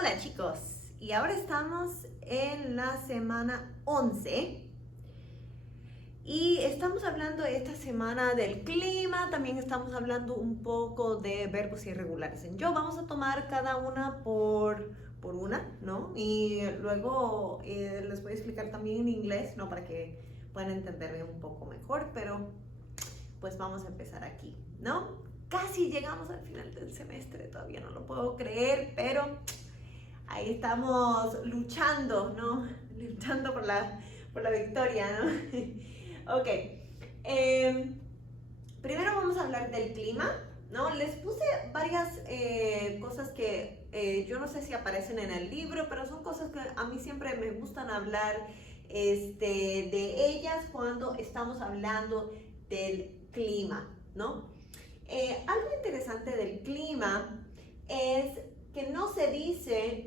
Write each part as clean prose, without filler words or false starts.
Hola chicos, y ahora estamos en la semana 11 y estamos hablando esta semana del clima, también estamos hablando un poco de verbos irregulares en yo. Vamos a tomar cada una por una, ¿no? Y luego les voy a explicar también en inglés, ¿no? Para que puedan entenderme un poco mejor, pero pues vamos a empezar aquí, ¿no? Casi llegamos al final del semestre, todavía no lo puedo creer, pero ahí estamos luchando, ¿no? Luchando por la victoria, ¿no? Ok. Primero vamos a hablar del clima, ¿no? Les puse varias cosas que yo no sé si aparecen en el libro, pero son cosas que a mí siempre me gustan hablar de ellas cuando estamos hablando del clima, ¿no? Algo interesante del clima es que no se dice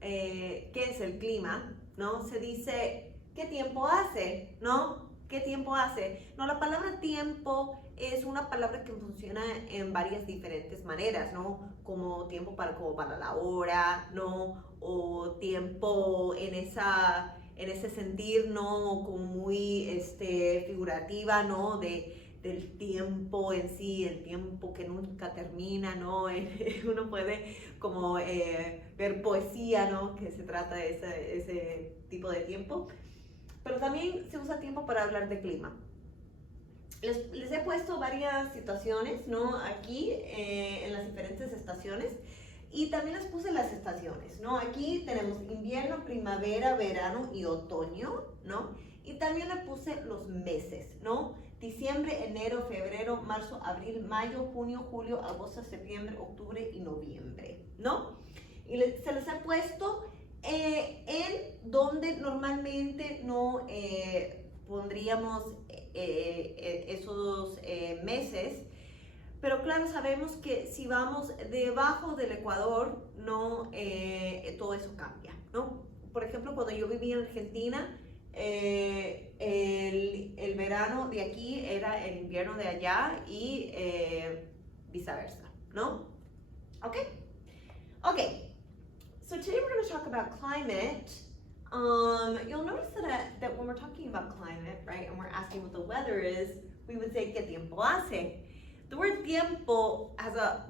qué es el clima, ¿no? Se dice qué tiempo hace, ¿no? ¿Qué tiempo hace? No, la palabra tiempo es una palabra que funciona en varias diferentes maneras, ¿no? Como tiempo como para la hora, ¿no? O tiempo en ese sentir, ¿no? Como muy figurativa, ¿no? Del tiempo en sí, el tiempo que nunca termina, ¿no? Uno puede como ver poesía, ¿no? Que se trata de ese tipo de tiempo. Pero también se usa tiempo para hablar de clima. Les he puesto varias situaciones, ¿no? Aquí en las diferentes estaciones. Y también les puse las estaciones, ¿no? Aquí tenemos invierno, primavera, verano y otoño, ¿no? Y también le puse los meses, ¿no? Diciembre, enero, febrero, marzo, abril, mayo, junio, julio, agosto, septiembre, octubre y noviembre, ¿no? Y se les ha puesto en donde normalmente no pondríamos esos meses. Pero claro, sabemos que si vamos debajo del Ecuador, no, todo eso cambia, ¿no? Por ejemplo, cuando yo vivía en Argentina, el verano de aquí era el invierno de allá y viceversa, ¿no? Okay? Okay. So today we're going to talk about climate. You'll notice that when we're talking about climate, right, and we're asking what the weather is, we would say, ¿qué tiempo hace? The word tiempo has a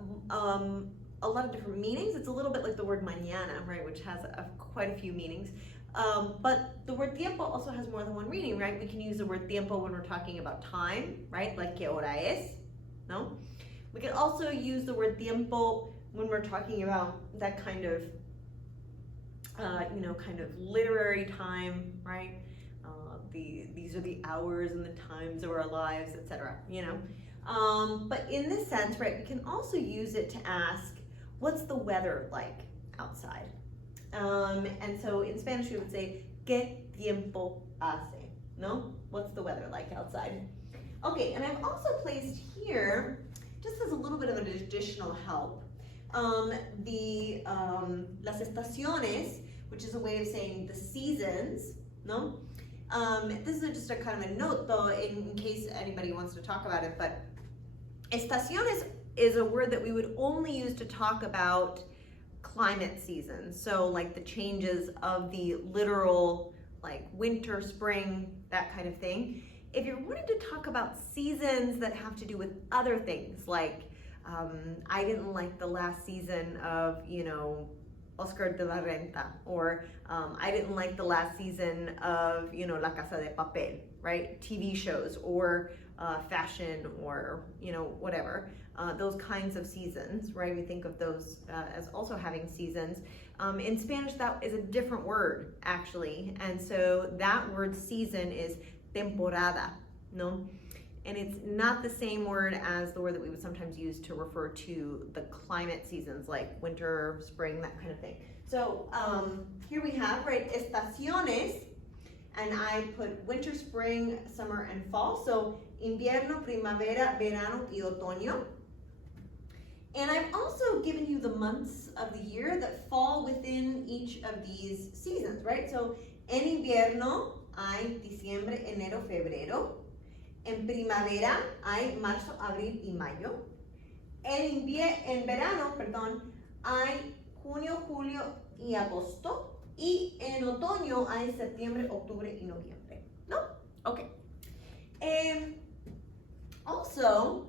lot of different meanings. It's a little bit like the word mañana, right, which has quite a few meanings. But the word tiempo also has more than one meaning, right? We can use the word tiempo when we're talking about time, right, like ¿qué hora es? No? We can also use the word tiempo when we're talking about that kind of, kind of literary time, right? These are the hours and the times of our lives, etc., you know? But in this sense, right, we can also use it to ask, what's the weather like outside? And so in Spanish, we would say, ¿qué tiempo hace? No? What's the weather like outside? Okay, and I've also placed here, just as a little bit of an additional help, las estaciones, which is a way of saying the seasons, no? This is just a kind of a note, though, in case anybody wants to talk about it, but estaciones is a word that we would only use to talk about climate seasons. So like the changes of the literal, like winter, spring, that kind of thing. If you're wanting to talk about seasons that have to do with other things, like I didn't like the last season of, Oscar de la Renta, or I didn't like the last season of, La Casa de Papel, right? TV shows, or fashion, or, whatever. Those kinds of seasons, right? We think of those as also having seasons. In Spanish, that is a different word, actually. And so that word season is temporada, no? And it's not the same word as the word that we would sometimes use to refer to the climate seasons, like winter, spring, that kind of thing. So here we have, right, estaciones, and I put winter, spring, summer, and fall. So invierno, primavera, verano, y otoño. And I've also given you the months of the year that fall within each of these seasons, right? So en invierno hay diciembre, enero, febrero. En primavera hay marzo, abril y mayo. En verano, hay junio, julio y agosto. Y en otoño hay septiembre, octubre y noviembre, ¿no? Okay. Also,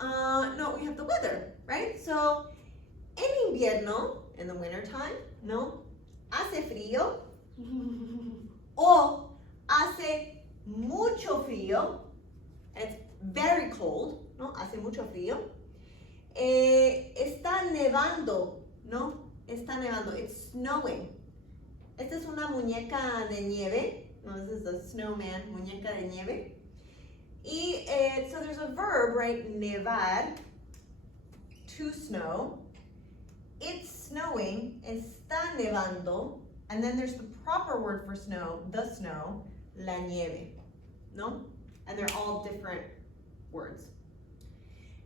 no, we have the weather, right? So, en invierno, in the winter time, ¿no? Hace frío o hace mucho frío. It's very cold, ¿no? Hace mucho frío. Está nevando, ¿no? Está nevando. It's snowing. Esta es una muñeca de nieve. No, this is a snowman, muñeca de nieve. Y so there's a verb, right? Nevar, to snow. It's snowing, está nevando. And then there's the proper word for snow, the snow, la nieve, ¿no? And they're all different words.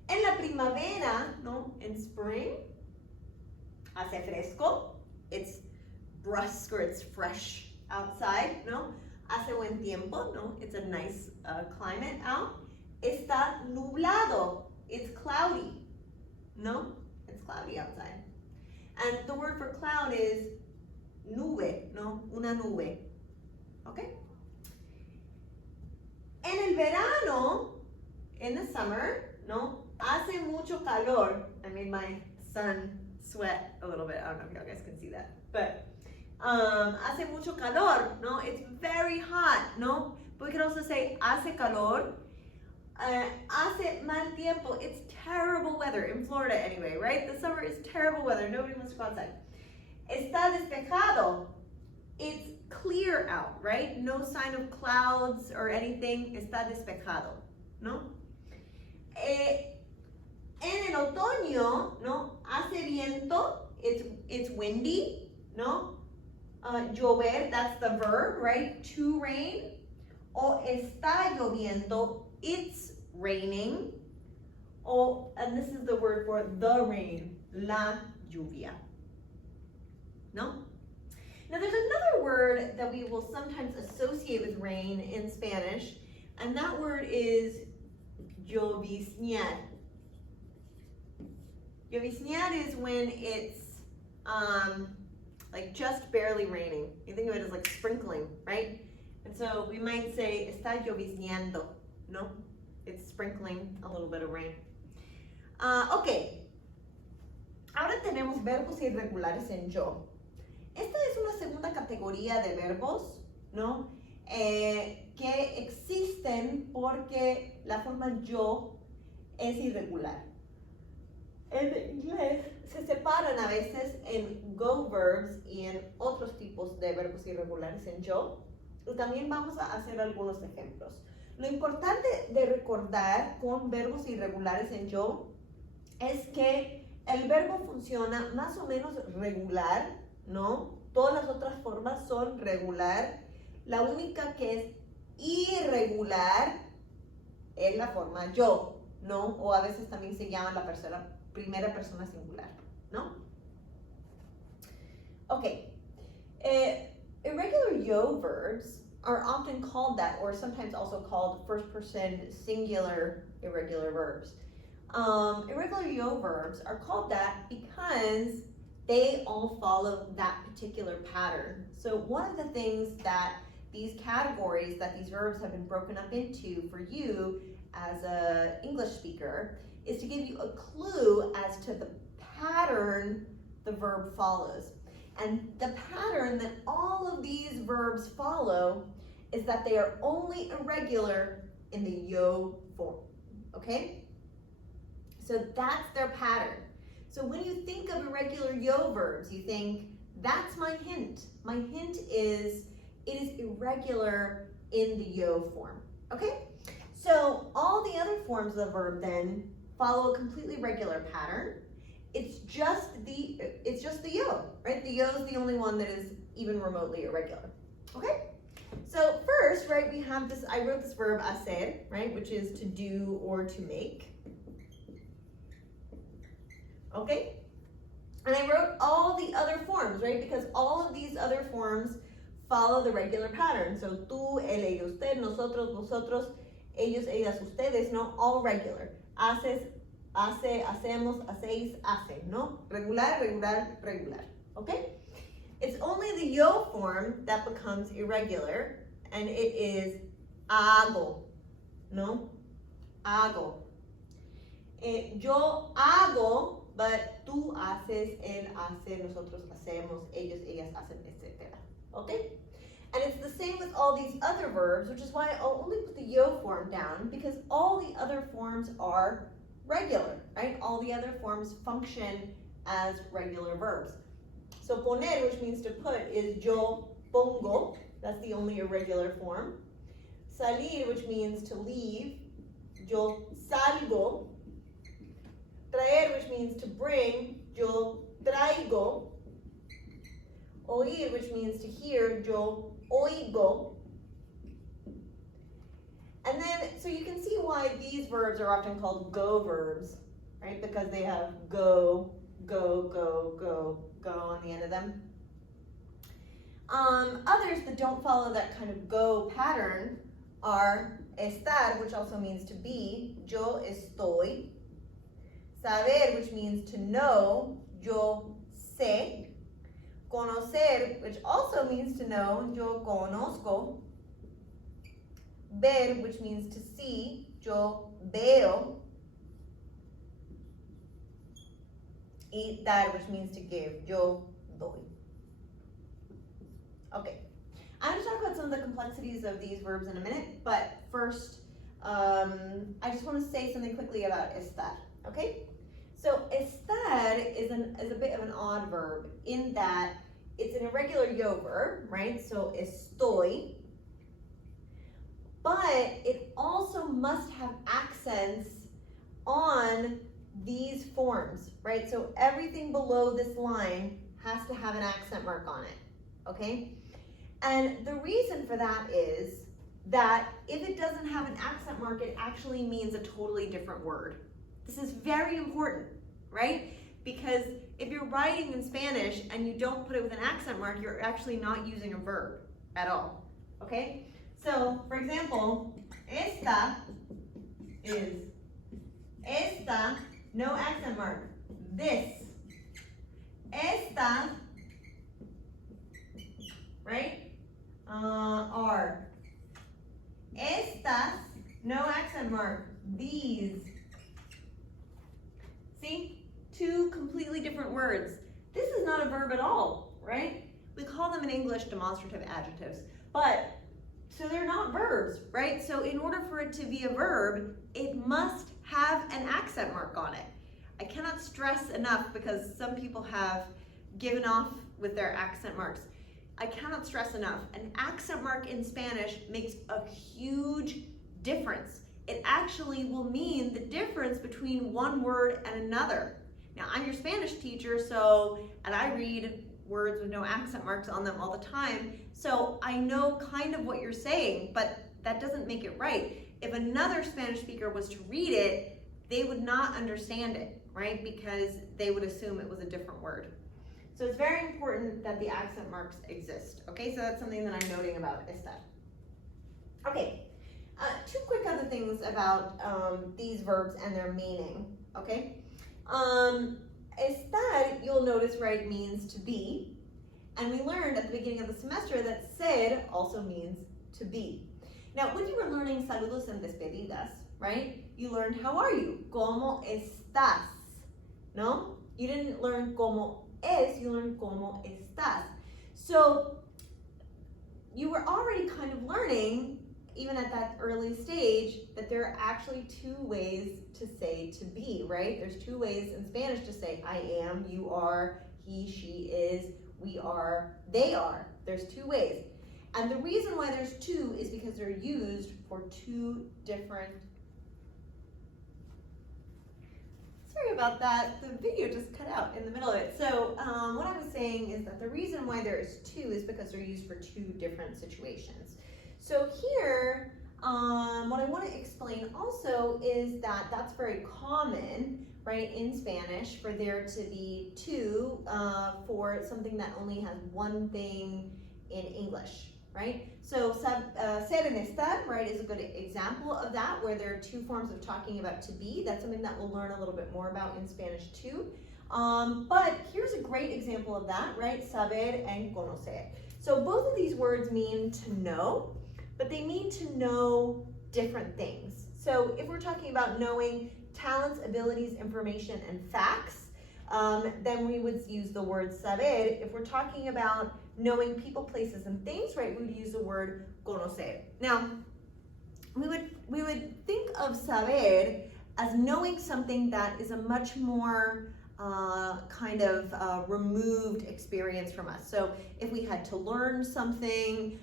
En la primavera, ¿no? In spring, hace fresco. It's brusque or it's fresh outside, ¿no? Hace buen tiempo, ¿no? It's a nice climate out. Está nublado. It's cloudy, ¿no? It's cloudy outside. And the word for cloud is nube, ¿no? Una nube. Okay? En el verano, in the summer, ¿no? Hace mucho calor. I made my son sweat a little bit. I don't know if y'all guys can see that. But hace mucho calor, ¿no? It's very hot, ¿no? But we could also say hace calor. Hace mal tiempo. It's terrible weather in Florida anyway, right? The summer is terrible weather. Nobody wants to go outside. Está despejado. It's clear out, right? No sign of clouds or anything. Está despejado, ¿no? En el otoño, ¿no? Hace viento. It's windy, ¿no? Llover, that's the verb, right? To rain. O está lloviendo. It's raining. And this is the word for the rain. La lluvia. No? Now there's another word that we will sometimes associate with rain in Spanish, and that word is lloviznar. Lloviznar is when it's like just barely raining. You think of it as like sprinkling, right? And so we might say, está llovizneando, no? It's sprinkling a little bit of rain. Okay. Ahora tenemos verbos irregulares en yo. Esta es una segunda categoría de verbos, ¿no? Que existen porque la forma yo es irregular. En inglés se separan a veces en go verbs y en otros tipos de verbos irregulares en yo. Y también vamos a hacer algunos ejemplos. Lo importante de recordar con verbos irregulares en yo es que el verbo funciona más o menos regular, ¿no? Todas las otras formas son regular. La única que es irregular es la forma yo, ¿no? O a veces también se llama la primera persona singular, ¿no? Okay. Irregular yo verbs are often called that, or sometimes also called first person singular irregular verbs. Irregular yo verbs are called that because they all follow that particular pattern. So one of the things that these categories that these verbs have been broken up into for you as an English speaker is to give you a clue as to the pattern the verb follows. And the pattern that all of these verbs follow is that they are only irregular in the yo form, okay? So that's their pattern. So when you think of irregular yo verbs, you think, that's my hint. My hint is, it is irregular in the yo form, okay? So all the other forms of the verb then follow a completely regular pattern. It's just the yo, right? The yo is the only one that is even remotely irregular, okay? So first, right, we have this, I wrote this verb hacer, right, which is to do or to make. Okay? And I wrote all the other forms, right? Because all of these other forms follow the regular pattern. So tú, él, ella, usted, nosotros, vosotros, ellos, ellas, ustedes, no? All regular. Haces, hace, hacemos, hacéis, hacen, ¿no? Regular, regular, regular, okay? It's only the yo form that becomes irregular, and it is hago, ¿no? Hago. Yo hago, but tú haces, él hace, nosotros hacemos, ellos, ellas hacen, etc. Okay? And it's the same with all these other verbs, which is why I'll only put the yo form down, because all the other forms are regular, right? All the other forms function as regular verbs. So poner, which means to put, is yo pongo. That's the only irregular form. Salir, which means to leave, yo salgo. Traer, which means to bring, yo traigo. Oír, which means to hear, yo oigo. And then, so you can see why these verbs are often called go verbs, right? Because they have go, go, go, go, go on the end of them. Others that don't follow that kind of go pattern are estar, which also means to be, yo estoy. Saber, which means to know, yo sé. Conocer, which also means to know, yo conozco. Ver, which means to see, yo veo. Y dar, which means to give, yo doy. Okay, I'm going to talk about some of the complexities of these verbs in a minute, but first, I just want to say something quickly about estar, okay? So estar is a bit of an odd verb in that it's an irregular yo verb, right? So estoy, but it also must have accents on these forms, right? So everything below this line has to have an accent mark on it, okay? And the reason for that is that if it doesn't have an accent mark, it actually means a totally different word. This is very important, right? Because if you're writing in Spanish and you don't put it with an accent mark, you're actually not using a verb at all, okay? So, for example, esta is esta, no accent mark. This, esta, right? Are. Estas, no accent mark. These. See? Two completely different words. This is not a verb at all, right? We call them in English demonstrative adjectives, but so they're not verbs, right? So in order for it to be a verb, it must have an accent mark on it. I cannot stress enough because some people have given off with their accent marks. I cannot stress enough. An accent mark in Spanish makes a huge difference. It actually will mean the difference between one word and another. Now, I'm your Spanish teacher, and I read words with no accent marks on them all the time, so I know kind of what you're saying, but that doesn't make it right. If another Spanish speaker was to read it, they would not understand it, right? Because they would assume it was a different word. So it's very important that the accent marks exist, okay? So that's something that I'm noting about estar. Okay, two quick other things about these verbs and their meaning, okay? Estar, you'll notice, right, means to be. And we learned at the beginning of the semester that ser also means to be. Now, when you were learning saludos and despedidas, right, you learned how are you? ¿Cómo estás? No? You didn't learn cómo es, you learned cómo estás. So you were already kind of learning, even at that early stage, that there are actually two ways to say to be, right? There's two ways in Spanish to say I am, you are, he, she is, we are, they are. There's two ways. And the reason why there's two is because they're used for two different. Sorry about that, the video just cut out in the middle of it. So what I was saying is that the reason why there is two is because they're used for two different situations. So here, what I want to explain also is that that's very common, right, in Spanish for there to be two for something that only has one thing in English, right? So ser and estar, right, is a good example of that, where there are two forms of talking about to be. That's something that we'll learn a little bit more about in Spanish too. But here's a great example of that, right? Saber and conocer. So both of these words mean to know, but they mean to know different things. So if we're talking about knowing talents, abilities, information, and facts, then we would use the word saber. If we're talking about knowing people, places, and things, right, we would use the word conocer. Now, we would think of saber as knowing something that is a much more removed experience from us. So if we had to learn something,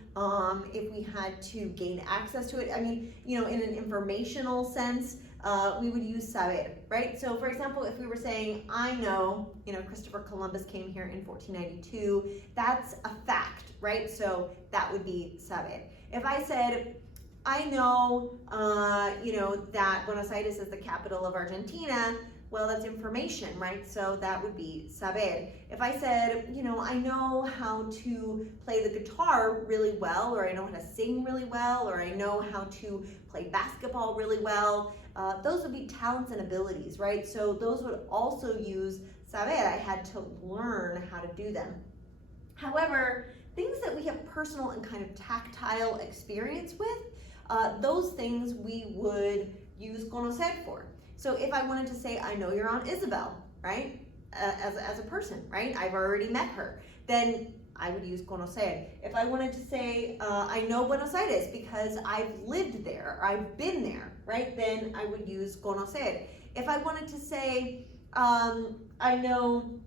if we had to gain access to it, I mean, in an informational sense, we would use saber, right? So for example, if we were saying, I know, Christopher Columbus came here in 1492, that's a fact, right? So that would be saber. If I said, I know, that Buenos Aires is the capital of Argentina, well, that's information, right? So that would be saber. If I said, I know how to play the guitar really well, or I know how to sing really well, or I know how to play basketball really well, those would be talents and abilities, right? So those would also use saber. I had to learn how to do them. However, things that we have personal and kind of tactile experience with, those things we would use conocer for. So if I wanted to say, I know your Aunt Isabel, right, as a person, right, I've already met her, then I would use conocer. If I wanted to say, I know Buenos Aires because I've lived there, or I've been there, right, then I would use conocer. If I wanted to say, I know,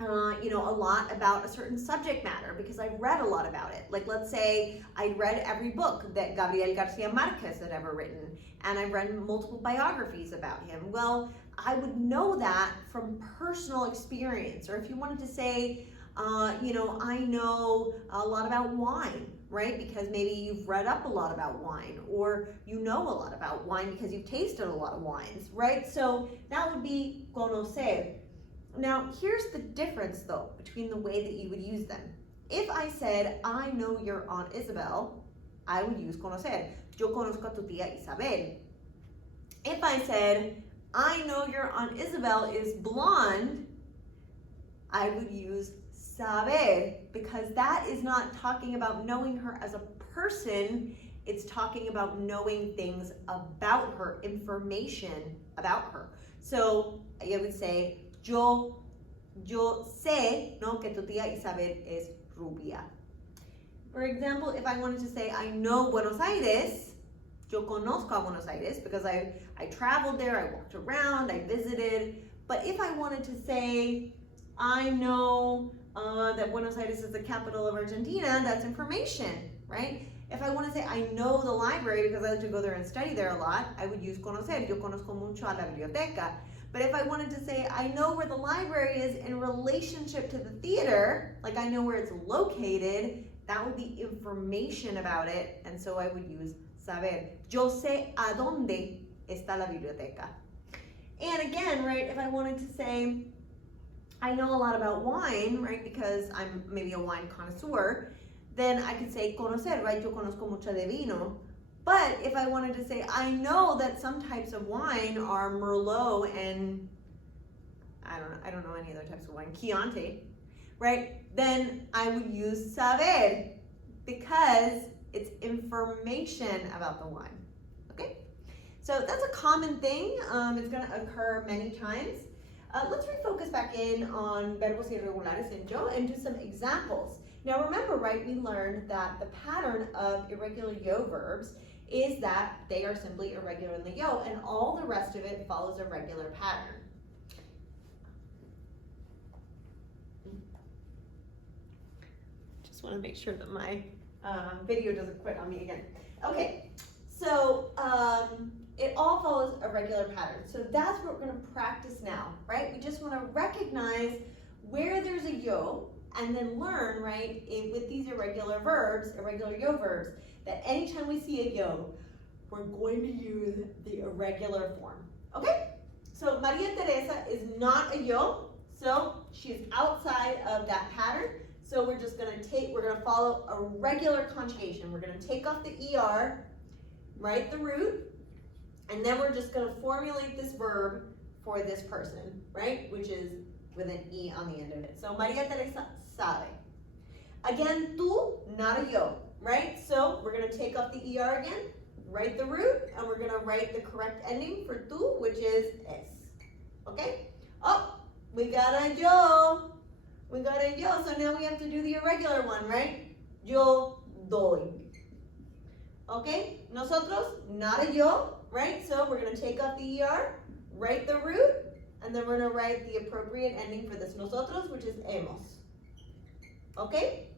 a lot about a certain subject matter because I've read a lot about it. Like, let's say I'd read every book that Gabriel Garcia Marquez had ever written, and I've read multiple biographies about him. Well, I would know that from personal experience. Or if you wanted to say, I know a lot about wine, right? Because maybe you've read up a lot about wine, or you know a lot about wine because you've tasted a lot of wines, right? So that would be conocer. Now, here's the difference, though, between the way that you would use them. If I said, I know your Aunt Isabel, I would use conocer. Yo conozco a tu tía Isabel. If I said, I know your Aunt Isabel is blonde, I would use saber, because that is not talking about knowing her as a person, it's talking about knowing things about her, information about her. So I would say, Yo sé, no, que tu tía Isabel es rubia. For example, if I wanted to say, I know Buenos Aires, yo conozco a Buenos Aires, because I traveled there, I walked around, I visited. But if I wanted to say, I know that Buenos Aires is the capital of Argentina, that's information, right? If I want to say, I know the library because I like to go there and study there a lot, I would use conocer. Yo conozco mucho a la biblioteca. But if I wanted to say, I know where the library is in relationship to the theater, like I know where it's located, that would be information about it, and so I would use saber. Yo sé a dónde está la biblioteca. And again, right, if I wanted to say, I know a lot about wine, right, because I'm maybe a wine connoisseur, then I could say conocer, right, yo conozco mucho de vino. But if I wanted to say, I know that some types of wine are Merlot and, I don't know any other types of wine, Chianti, right? Then I would use saber, because it's information about the wine, okay? So that's a common thing. It's gonna occur many times. Let's refocus back in on verbos irregulares en yo and do some examples. Now remember, right, we learned that the pattern of irregular yo verbs is that they are simply irregular in the yo, and all the rest of it follows a regular pattern. Just want to make sure that my video doesn't quit on me again. Okay, so it all follows a regular pattern. So that's what we're going to practice now, right? We just want to recognize where there's a yo, and then learn, right, with these irregular verbs, irregular yo verbs, that anytime we see a yo, we're going to use the irregular form, okay? So Maria Teresa is not a yo, so she's outside of that pattern. So we're just gonna follow a regular conjugation. We're gonna take off the ER, write the root, and then we're just gonna formulate this verb for this person, right? Which is with an E on the end of it. So María Teresa sabe. Again, tú, not a yo, right? So we're gonna take off the ER again, write the root, and we're gonna write the correct ending for tú, which is es. Okay? Oh, we got a yo. We got a yo, so now we have to do the irregular one, right? Yo doy. Okay? Nosotros, not a yo, right? So we're gonna take off the ER, write the root, and then we're gonna write the appropriate ending for this nosotros, which is hemos. Okay?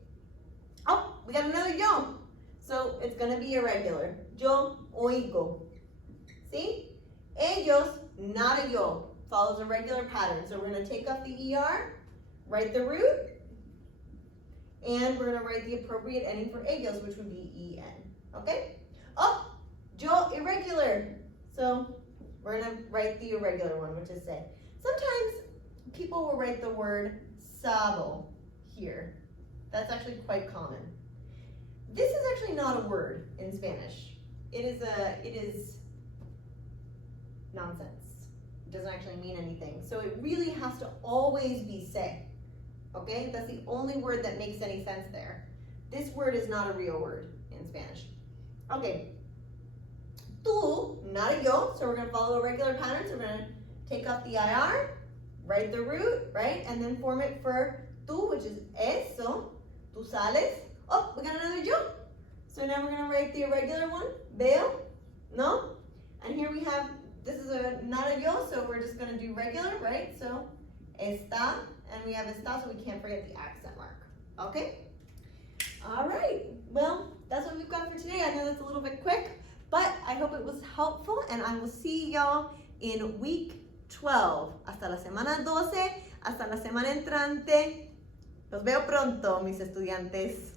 Oh, we got another yo. So it's gonna be irregular. Yo oigo. See? Ellos, not a yo. Follows a regular pattern. So we're gonna take off the ER, write the root, and we're gonna write the appropriate ending for ellos, which would be EN. Okay? Oh, yo irregular. So we're gonna write the irregular one, which is say. Sometimes people will write the word sabo here. That's actually quite common. This is actually not a word in Spanish. It is nonsense. It doesn't actually mean anything. So it really has to always be se. Okay? That's the only word that makes any sense there. This word is not a real word in Spanish. Okay. Tú, not a yo, so we're going to follow a regular pattern. So we're going to take off the IR, write the root, right? And then form it for tú, which is eso. Tú sales. Oh, we got another yo. So now we're going to write the irregular one, veo, no? And here we have, this is not a yo, so we're just going to do regular, right? So, está, and we have está, so we can't forget the accent mark. Okay? All right. Well, that's what we've got for today. I know that's a little bit quick, but I hope it was helpful, and I will see y'all in week 12. Hasta la semana 12, hasta la semana entrante. Los veo pronto, mis estudiantes.